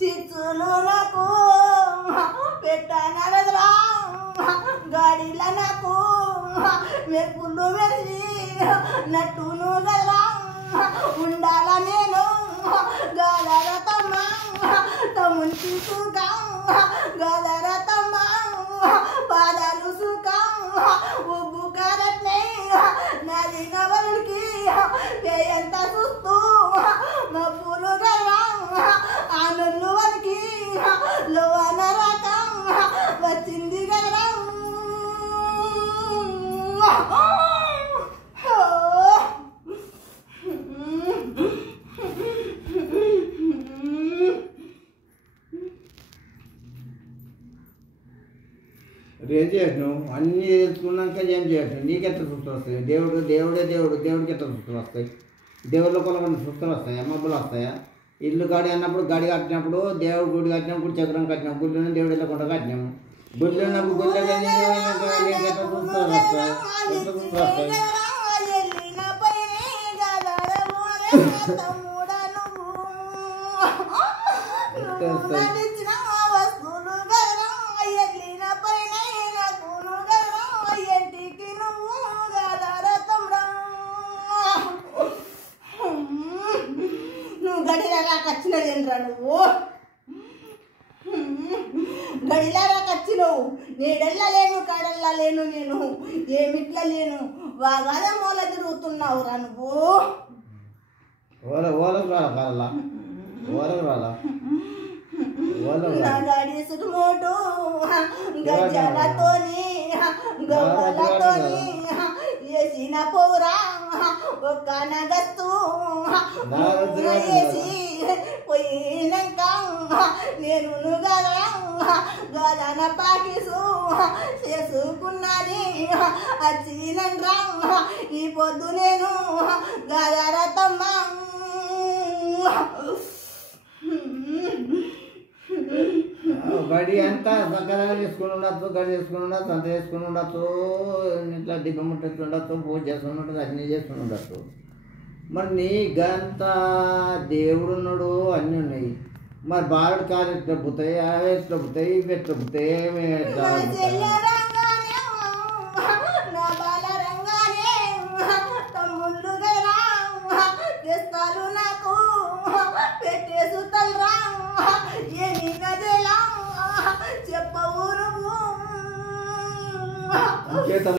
చిచ్చులు నాకు పెట్టనరా గాడిల నాకు మెప్పులు మెరిసి నట్టును గదరా ఉండాల నేను గదర తమ్మ తమ్ముంచి సుఖ గదర తమ్మ పాదాలు సుఖ ఉబ్బు కరట్నే నది నవరుడికి ఎంత చూస్తూ మబ్బులు గదరా ఆనులు వరికి లోన రకం వచ్చింది గదరా ఏం చేయను అన్నీ తెలుసుకున్నాక ఏం చేయను నీకెట్లా సుస్తులు వస్తాయి దేవుడే దేవుడికి ఎట్లా సుస్తులు వస్తాయి దేవుళ్ళ కొలకుండా సుస్తులు వస్తాయా మబ్బులు వస్తాయా ఇల్లు గాడి అన్నప్పుడు గడి కట్టినప్పుడు దేవుడు గుడి కట్టినప్పుడు చక్రం కట్టినాం గుడిలో దేవుడు వెళ్ళకుండా కట్టినాము గుడిలో ఉన్నప్పుడు గుడిలో ఎట్లా సుస్తులు వస్తాయి ఎట్లా సుస్తులు వస్తాయి గడిలారా కచ్చినదేంట్రా నువ్వు గడిలారా కచ్చినవు నీడల్లా లేను కడల్లా లేను నేను ఏమిట్లా లేను వాగాద మూల తిరుగుతున్నావురా నువ్వు నా గాడి సుడుమోటు గజ్జలతోని గవ్వలతోని వేసిన పౌరా ఒక్క నగస్తు వేసి పోయినాక నేను గదన పాకిసు చేసుకున్నది వచ్చినండ్రా ఈ పొద్దు నేను గదరతమ్మ గడి అంతా సకరంగా చేసుకుని ఉండొచ్చు గడి చేసుకుని ఉండొచ్చు అంత చేసుకుని ఉండొచ్చు ఇట్లా దీపం ముట్టేసి ఉండొచ్చు పూజ చేసుకుని ఉండొచ్చు అన్నీ చేసుకుని ఉండొచ్చు మరి నీ గంత దేవుడు ఉన్నాడు అన్నీ ఉన్నాయి మరి బాలుడు కాలు ఎట్లా పోతాయి అవి ఎట్లా పోతాయి ఇవి ఎట్లా పోతాయి ఏమి ఎట్లా నాకు పెట్టేసు తల్రా ఏమి కదేలా చెప్పవు నువ్వు